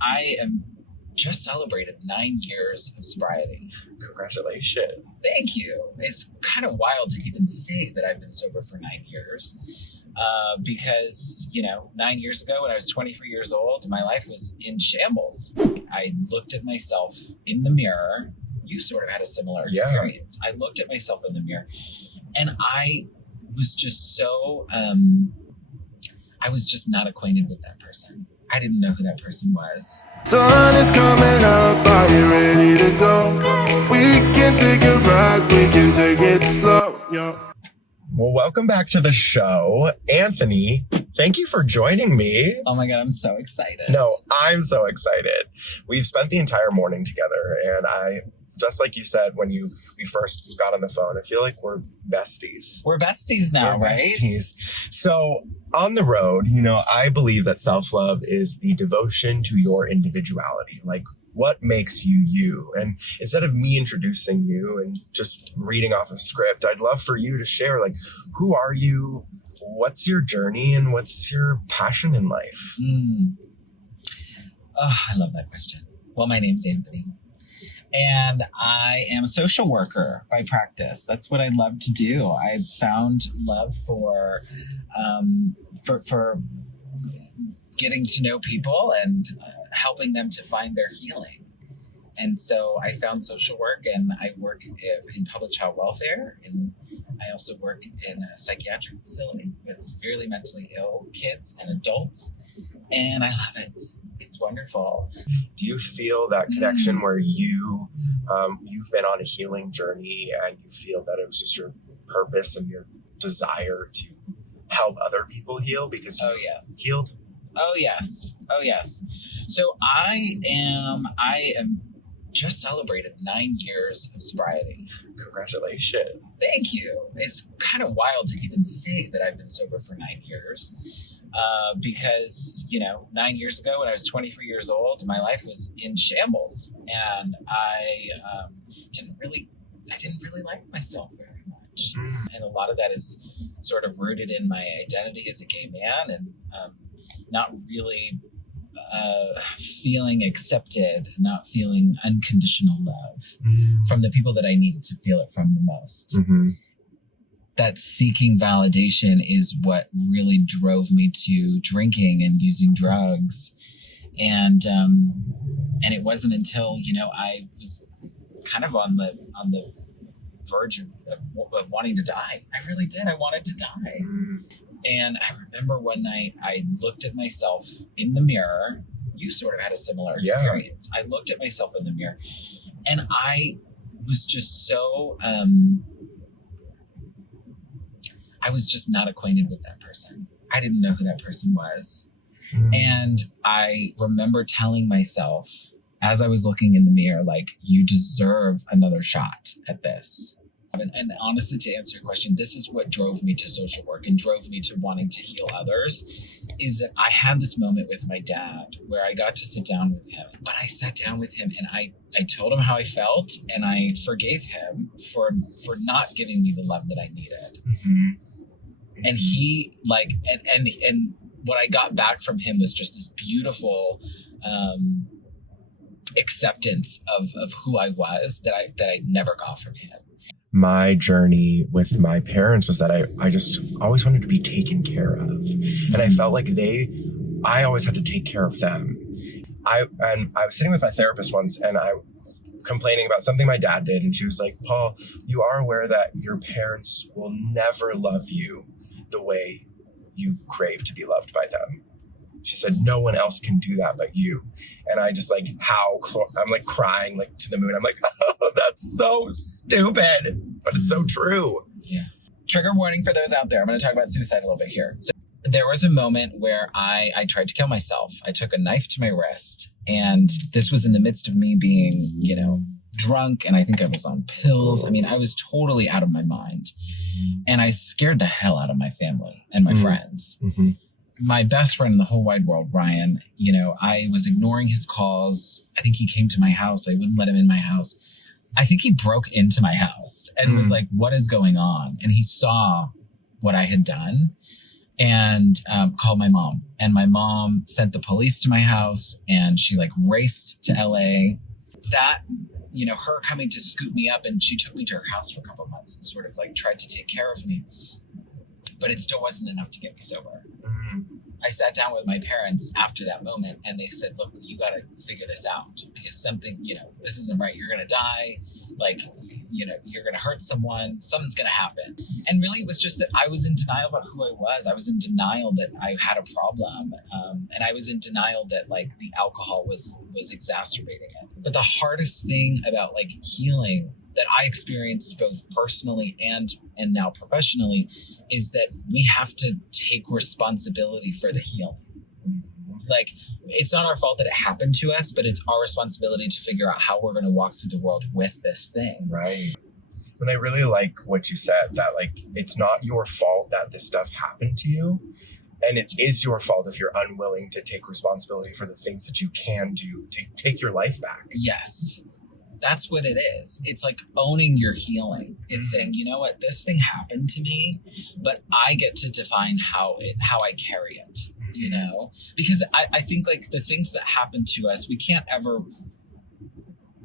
I am just celebrated 9 years of sobriety. Congratulations. Thank you. It's kind of wild to even say that I've been sober for 9 years. Because, 9 years ago when I was 23 years old, my life was in shambles. I looked at myself in the mirror. You sort of had a similar experience. I looked at myself in the mirror and I was just I was just not acquainted with that person. I didn't know who that person was. Sun is coming up, are you ready to go? We can take a ride, we can take it slow, yo. Well, welcome back to the show. Anthony, thank you for joining me. Oh my God, I'm so excited. No, I'm so excited. We've spent the entire morning together, and just like you said when we first got on the phone, I feel like we're besties. We're besties now, right? Besties. So on the road, I believe that self-love is the devotion to your individuality. Like, what makes you you? And instead of me introducing you and just reading off a script, I'd love for you to share, like, who are you? What's your journey? And what's your passion in life? Oh, I love that question. Well, my name's Anthony. And I am a social worker by practice. That's what I love to do. I found love for getting to know people and helping them to find their healing. And so I found social work, and I work in public child welfare, and I also work in a psychiatric facility with severely mentally ill kids and adults, and I love it. It's wonderful. Do you feel that connection where you've been on a healing journey and you feel that it was just your purpose and your desire to help other people heal because you healed? Oh, yes. So I am just celebrated 9 years of sobriety. Congratulations. Thank you. It's kind of wild to even say that I've been sober for 9 years. Because, 9 years ago when I was 23 years old, my life was in shambles, and I didn't really like myself very much. And a lot of that is sort of rooted in my identity as a gay man, and not really feeling accepted, not feeling unconditional love from the people that I needed to feel it from the most. That seeking validation is what really drove me to drinking and using drugs. And it wasn't until, I was kind of on the verge of wanting to die. I really did. I wanted to die. And I remember one night I looked at myself in the mirror. You sort of had a similar experience. I looked at myself in the mirror and I was just so, I was just not acquainted with that person. I didn't know who that person was. And I remember telling myself as I was looking in the mirror, like, you deserve another shot at this. And honestly, to answer your question, this is what drove me to social work and drove me to wanting to heal others, is that I had this moment with my dad where I got to sit down with him. But I sat down with him and I told him how I felt, and I forgave him for not giving me the love that I needed. And he and what I got back from him was just this beautiful acceptance of who I was that I never got from him. My journey with my parents was that I just always wanted to be taken care of. And I felt like I always had to take care of them. I was sitting with my therapist once and I complaining about something my dad did. And she was like, Paul, you are aware that your parents will never love you the way you crave to be loved by them. She said, no one else can do that but you. And I just I'm like crying like to the moon. I'm like, oh, that's so stupid, but it's so true. Yeah. Trigger warning for those out there. I'm going to talk about suicide a little bit here. So there was a moment where I tried to kill myself. I took a knife to my wrist, and this was in the midst of me being, drunk, and I think I was on pills. I mean, I was totally out of my mind, and I scared the hell out of my family and my friends. My best friend in the whole wide world, Ryan, I was ignoring his calls. I think he came to my house. I wouldn't let him in my house. I think he broke into my house and was like, what is going on? And he saw what I had done. and called my mom. And my mom sent the police to my house, and she like raced to LA. That, you know, her coming to scoop me up, and she took me to her house for a couple of months and sort of like tried to take care of me. But it still wasn't enough to get me sober. Mm-hmm. I sat down with my parents after that moment, and they said, look, you got to figure this out, because something, you know, this isn't right. You're going to die. Like, you know, you're going to hurt someone. Something's going to happen. And really, it was just that I was in denial about who I was. I was in denial that I had a problem. And I was in denial that like the alcohol was exacerbating it. But the hardest thing about like healing that I experienced both personally and now professionally is that we have to take responsibility for the healing. Like, it's not our fault that it happened to us, but it's our responsibility to figure out how we're going to walk through the world with this thing. Right. And I really like what you said, that like, it's not your fault that this stuff happened to you. And it is your fault if you're unwilling to take responsibility for the things that you can do to take your life back. Yes. That's what it is. It's like owning your healing. It's saying, you know what, this thing happened to me, but I get to define how I carry it, you know? Because I think like the things that happen to us, we can't ever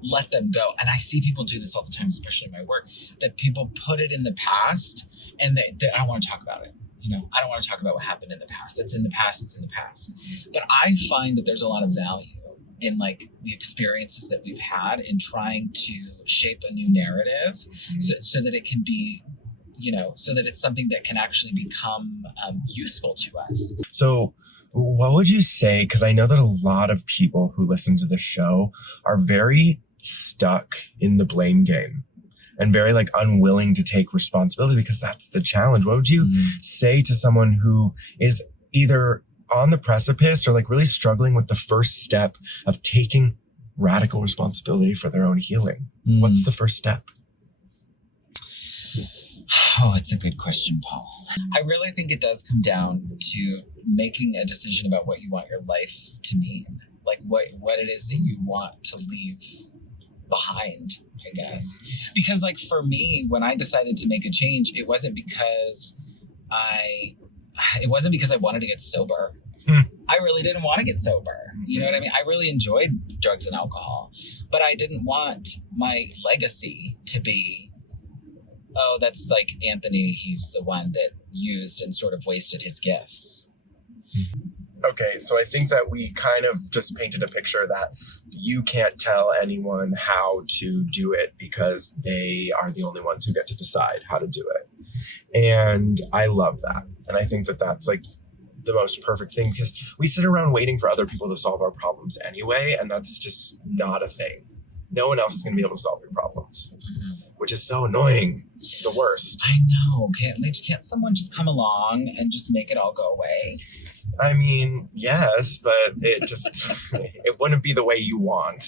let them go. And I see people do this all the time, especially in my work, that people put it in the past and they I don't want to talk about it. You know, I don't want to talk about what happened in the past. It's in the past. It's in the past. But I find that there's a lot of value in like the experiences that we've had in trying to shape a new narrative so that it can be, you know, so that it's something that can actually become useful to us. So what would you say? Because I know that a lot of people who listen to this show are very stuck in the blame game and very like unwilling to take responsibility, because that's the challenge. What would you say to someone who is either on the precipice or like really struggling with the first step of taking radical responsibility for their own healing? What's the first step? Oh, it's a good question, Paul. I really think it does come down to making a decision about what you want your life to mean. Like what it is that you want to leave behind, I guess. Because like for me, when I decided to make a change, it wasn't because I wanted to get sober. I really didn't want to get sober. You know what I mean? I really enjoyed drugs and alcohol, but I didn't want my legacy to be, oh, that's like Anthony. He's the one that used and sort of wasted his gifts. Okay, so I think that we kind of just painted a picture that you can't tell anyone how to do it because they are the only ones who get to decide how to do it. And I love that. And I think that that's like the most perfect thing, because we sit around waiting for other people to solve our problems anyway, and that's just not a thing. No one else is going to be able to solve your problems, which is so annoying. The worst. I know. Can't someone just come along and just make it all go away? I mean, yes, but it wouldn't be the way you want.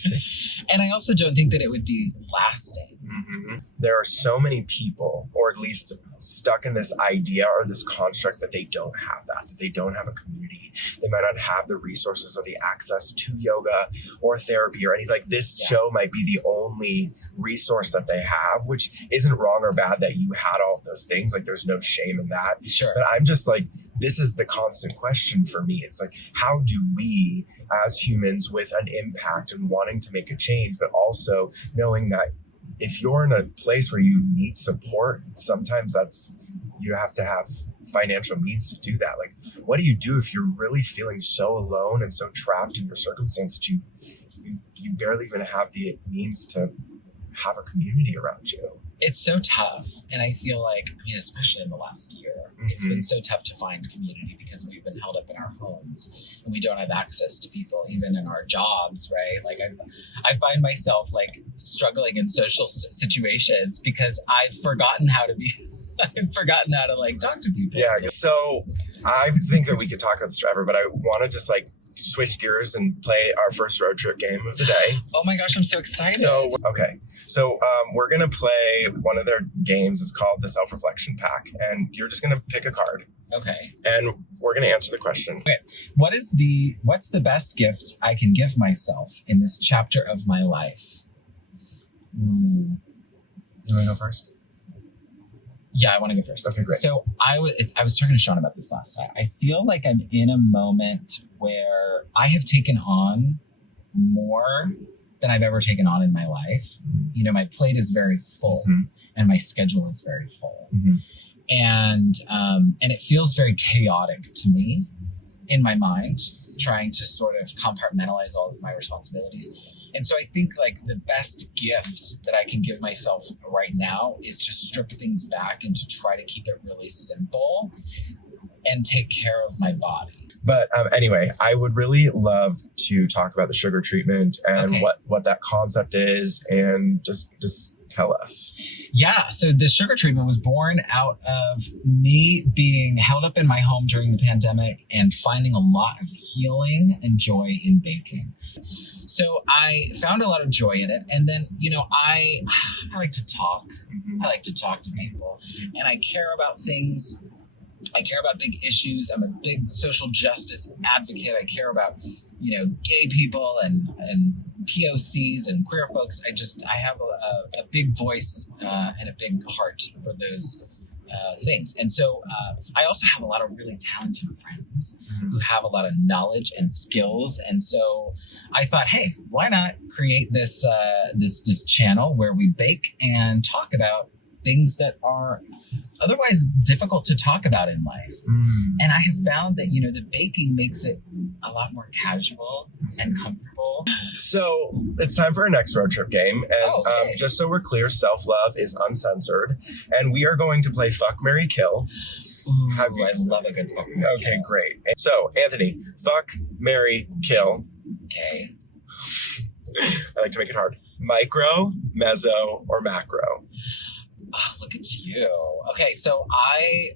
And I also don't think that it would be lasting. Mm-hmm. There are so many people, or at least stuck in this idea or this construct, that they don't have that they don't have a community. They might not have the resources or the access to yoga or therapy or anything. Like this show might be the only resource that they have, which isn't wrong or bad that you had all of those things. Like there's no shame in that. Sure. But I'm just like, this is the constant question for me. It's like, how do we as humans with an impact and wanting to make a change, but also knowing that if you're in a place where you need support, sometimes you have to have financial means to do that. Like, what do you do if you're really feeling so alone and so trapped in your circumstance that you barely even have the means to have a community around you? It's so tough. And I feel like, especially in the last year, it's been so tough to find community because we've been held up in our homes and we don't have access to people, even in our jobs, right? Like I find myself like struggling in social situations because I've forgotten how to like talk to people. Yeah. So I think that we could talk about this forever, but I want to just like switch gears and play our first road trip game of the day. Oh my gosh, I'm so excited. So we're going to play one of their games. It's called the Self-Reflection Pack. And you're just going to pick a card. Okay. And we're going to answer the question. Okay. What's the best gift I can give myself in this chapter of my life? You want to go first? Yeah, I want to go first. Okay, great. So I was talking to Sean about this last night. I feel like I'm in a moment where I have taken on more than I've ever taken on in my life. You know, my plate is very full and my schedule is very full. And it feels very chaotic to me in my mind, trying to sort of compartmentalize all of my responsibilities. And so I think like the best gift that I can give myself right now is to strip things back and to try to keep it really simple and take care of my body. But anyway, I would really love to talk about the sugar treatment and what that concept is, and just tell us. Yeah, so the sugar treatment was born out of me being held up in my home during the pandemic and finding a lot of healing and joy in baking. So I found a lot of joy in it. And then, you know, I like to talk. I like to talk to people, and I care about things. I care about big issues. I'm a big social justice advocate. I care about, you know, gay people and POCs and queer folks. I have a big voice and a big heart for those things. And so I also have a lot of really talented friends who have a lot of knowledge and skills. And so I thought, hey, why not create this this channel where we bake and talk about things that are otherwise difficult to talk about in life. And I have found that, you know, the baking makes it a lot more casual and comfortable. So it's time for our next road trip game. And just so we're clear, self-love is uncensored. And we are going to play Fuck, Marry, Kill. Ooh, I love a good fuck, marry, okay, kill. Great. So, Anthony, fuck, marry, kill. Okay. I like to make it hard. Micro, meso, or macro? Oh, look at you. Okay, so I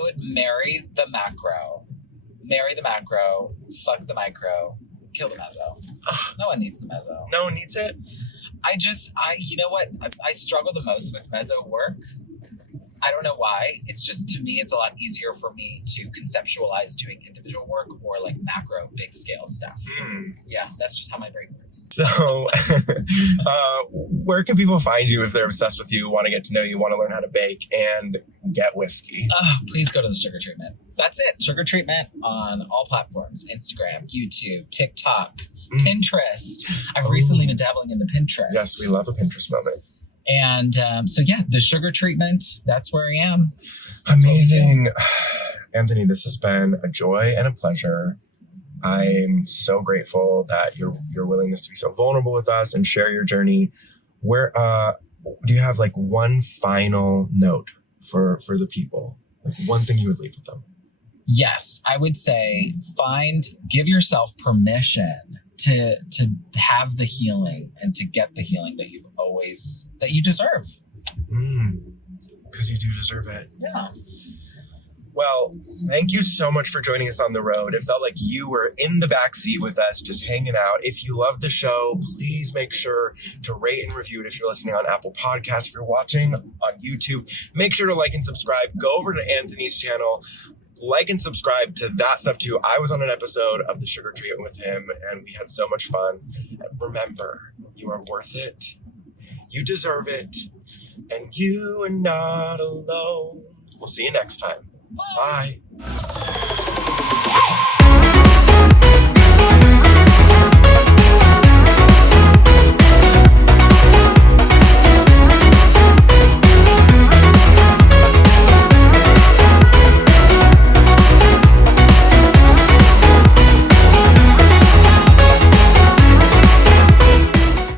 would marry the macro, fuck the micro, kill the meso. No one needs the meso. No one needs it? You know what? I struggle the most with meso work. I don't know why. It's just, to me, it's a lot easier for me to conceptualize doing individual work or like macro, big scale stuff. Yeah, that's just how my brain works. So, where can people find you if they're obsessed with you, want to get to know you, want to learn how to bake, and get whiskey? Please go to the Sugar Treatment. That's it. Sugar Treatment on all platforms: Instagram, YouTube, TikTok, Pinterest. I've recently been dabbling in the Pinterest. Yes, we love a Pinterest moment. And so, yeah, the Sugar Treatment, that's where I am. Amazing. Anthony, this has been a joy and a pleasure. I'm so grateful that your willingness to be so vulnerable with us and share your journey. Where do you have like one final note for the people? Like one thing you would leave with them? Yes, I would say give yourself permission to have the healing and to get the healing that you deserve. Because you do deserve it. Yeah. Well, thank you so much for joining us on the road. It felt like you were in the backseat with us, just hanging out. If you love the show, please make sure to rate and review it if you're listening on Apple Podcasts. If you're watching on YouTube, make sure to like and subscribe. Go over to Anthony's channel. Like and subscribe to that stuff too. I was on an episode of The Sugar Treatment with him, and we had so much fun. Remember, you are worth it. You deserve it. And you are not alone. We'll see you next time. Bye.